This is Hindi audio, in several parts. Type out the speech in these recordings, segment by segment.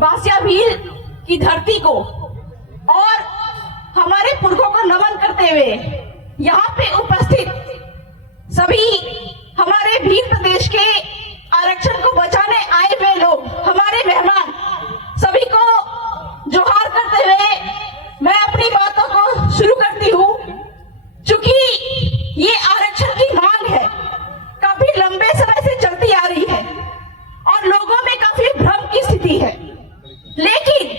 बासिया भील की धरती को और हमारे पुरखों को नमन करते हुए यहाँ पे उपस्थित सभी हमारे भील प्रदेश के आरक्षण को बचाने आए हुए लोग, हमारे मेहमान, सभी को जोहार करते हुए मैं अपनी बातों को शुरू करती हूँ। चूंकि ये आरक्षण की मांग है, काफी लंबे समय से चलती आ रही है और लोगों में काफी भ्रम की स्थिति है, लेकिन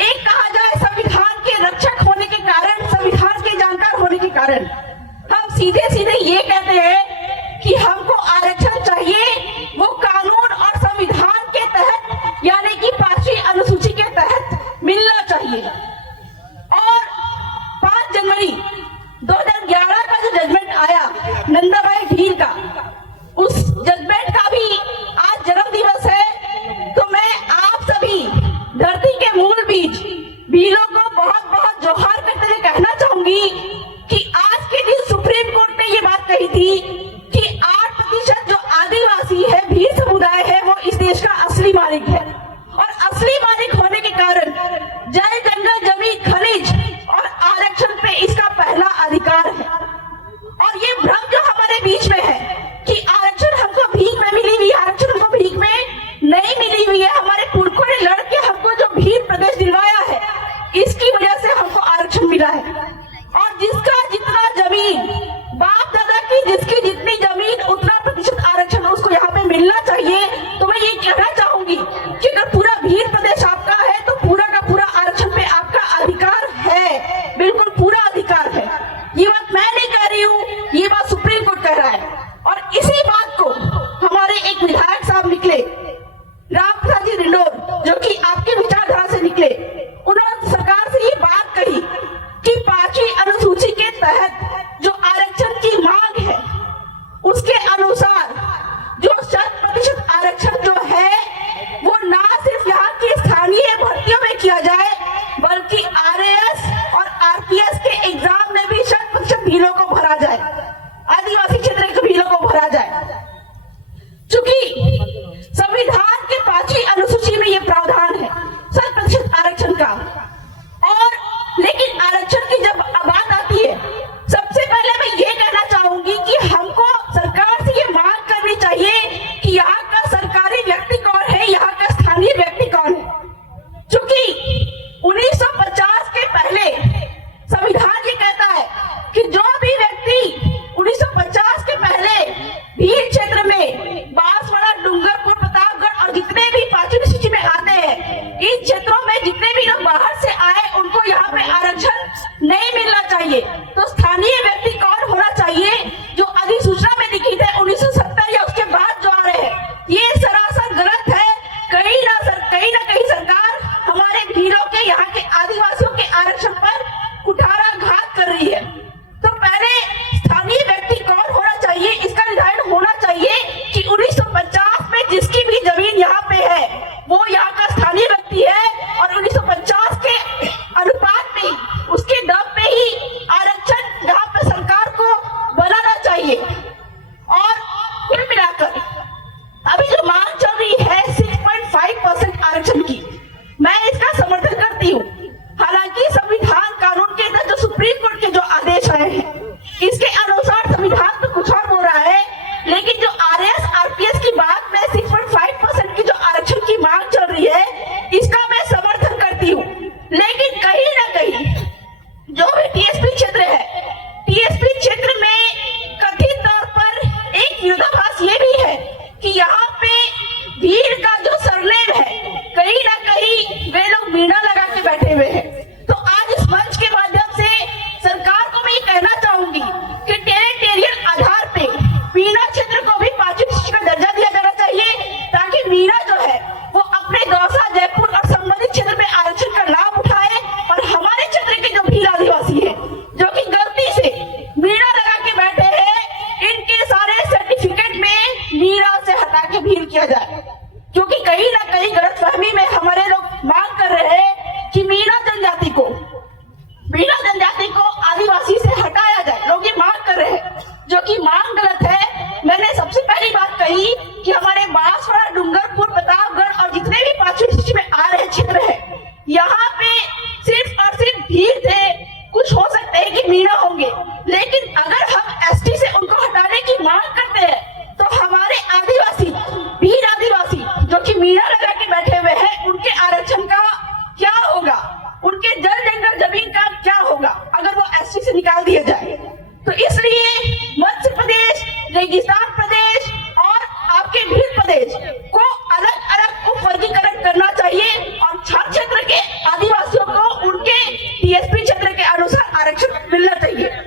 एक कहा जाए संविधान के रक्षक होने के कारण, संविधान के जानकार होने के कारण हम सीधे सीधे ये कहते हैं कि हमको आरक्षण चाहिए, वो कानून और संविधान के तहत यानी कि 5वीं अनुसूची के तहत मिलना चाहिए। और 5 जनवरी 2011 का जो जजमेंट आया नंदाबाई भील का, उस जजमेंट का भी आज जन्म दिवस है, तो मैं आप सभी धरती के मूल बीज भीलों को बहुत बहुत जोहार करते हुए कहना चाहूंगी कि आज के दिन सुप्रीम कोर्ट ने ये बात कही थी कि 8% जो आदिवासी है, भील समुदाय है, वो इस देश का असली मालिक है और असली मालिक होने के कारण जल, जंगल, जमीन, खनिज और आरक्षण पे इसका पहला अधिकार है। और ये भ्रम जो हमारे बीच में है कि आरक्षण हमको भीख में मिली हुई, आरक्षण हमको भीख में नहीं मिली हुई है, हमारे पुरखों ने लड़ के हमको जो भील प्रदेश दिलवाया है, इसकी वजह से हमको आरक्षण मिला है। और जिसका जितना जमीन, बाप दादा की जिसकी जितनी जमीन, उतना प्रतिशत आरक्षण उसको यहाँ पे मिलना चाहिए। तो मैं ये कहना चाहूंगी कि अगर पूरा भील प्रदेश आपका है तो पूरा का पूरा आरक्षण पे आपका अधिकार है, बिल्कुल पूरा अधिकार है। ये बात मैं नहीं कह रही हूँ, ये बात सुप्रीम कोर्ट कह रहा है। और इसी बात को हमारे एक विधायक साहब निकले, राम प्रसाद जी रिंडोर, जो कि आपके विचारधारा से निकले, उन्होंने सरकार से ये बात कही कि 5वीं अनुसूची के तहत जो आरक्षण की मांग है, उसके अनुसार जो 100% आरक्षण जो है वो ना सिर्फ यहाँ की स्थानीय भर्तियों में किया जाए, बल्कि आरएएस और आरपीएस के एग्जाम में भी 100% भीलों को भरा जाए, आदिवासी क्षेत्र के भीलों को भरा जाए। चूंकि संविधान के 5वीं अनुसूची में ये प्रावधान है 100% आरक्षण का। और लेकिन आरक्षण की जब बात आती है, सबसे पहले मैं ये कहना चाहूंगी कि हमको सरकार से ये मांग करनी चाहिए कि यहाँ का सरकारी व्यक्ति कौन है, यहाँ का स्थानीय व्यक्ति कौन है। क्योंकि 1950 के पहले संविधान ये कहता है कि जो भी व्यक्ति 1950 के पहले भील क्षेत्र में बांसवाड़ा, डूंगरपुर, प्रतापगढ़ और जितने भी 5वीं सूची में आते हैं, इन क्षेत्रों में जितने भी लोग बाहर से आए उनको यहाँ पे आरक्षण नहीं मिलना चाहिए। तो स्थानीय व्यक्ति कौन होना चाहिए? जो अधिसूचना में लिखित है 1970 या उसके बाद जो आ रहे हैं, ये सरासर गलत है। कहीं ना कहीं सरकार हमारे भीलों के, यहाँ के आदिवासियों के आरक्षण पर कुठाराघात कर रही है। तो पहले स्थानीय व्यक्ति कौन होना चाहिए, इसका निर्धारण होना चाहिए कि 1950 में जिसकी भी जमीन यहाँ पे है वो यहाँ का स्थानीय व्यक्ति है और 1950 के अनुपात में उसके दम पे ही आरक्षण यहाँ पे सरकार को बनाना चाहिए। और कुल मिलाकर अभी जो मांग चल रही है 6.5% आरक्षण की, मैं इसका समर्थन करती हूँ। हालांकि संविधान कानून के अंदर जो सुप्रीम कोर्ट के जो आदेश आए हैं, इसके अनुसार संविधान तो कुछ और बोल रहा है, लेकिन जो आरएएस आरपीएस की बात में 6.5% की जो आरक्षण की मांग चल रही है, इसका मैं समर्थन करती हूँ। लेकिन कहीं ना कहीं जो भी टीएसपी क्षेत्र है, टीएसपी क्षेत्र में कथित तौर पर एक विरोधाभास ये भी है कि यहाँ पे भील का जो सरनेम है, कहीं ना कहीं वे लोग मीणा लगा के बैठे हुए हैं। तो आज इस मंच के माध्यम से सरकार को मैं ये कहना चाहूंगी कि टेरिटोरियल आधार पे मीणा क्षेत्र को भी 5वीं सूची का दर्जा दिया जाना चाहिए, ताकि मीणा जो है वो अपने दौसा, जयपुर और संबंधित क्षेत्र में आरक्षण का लाभ उठाए। और हमारे क्षेत्र के जो भील आदिवासी है, जो कि गलती से मीणा लगा के बैठे हैं, इनके सारे सर्टिफिकेट में मीणा से हटा के भील किया जाए। क्योंकि कहीं ना कहीं गलतफहमी में हमारे लोग मांग कर रहे हैं कि मीणा मांग करते हैं तो हमारे आदिवासी, वीर आदिवासी जो कि मीणा लगा के बैठे हुए हैं, उनके आरक्षण का क्या होगा, उनके जल जंगल जमीन का क्या होगा अगर वो एसटी से निकाल दिए जाए। तो इसलिए मध्य प्रदेश, रेगिस्तान प्रदेश और आपके भील प्रदेश को अलग अलग उपवर्गीकरण करना चाहिए और छात्र क्षेत्र के आदिवासियों को उनके टीएसपी क्षेत्र के अनुसार आरक्षण मिलना चाहिए।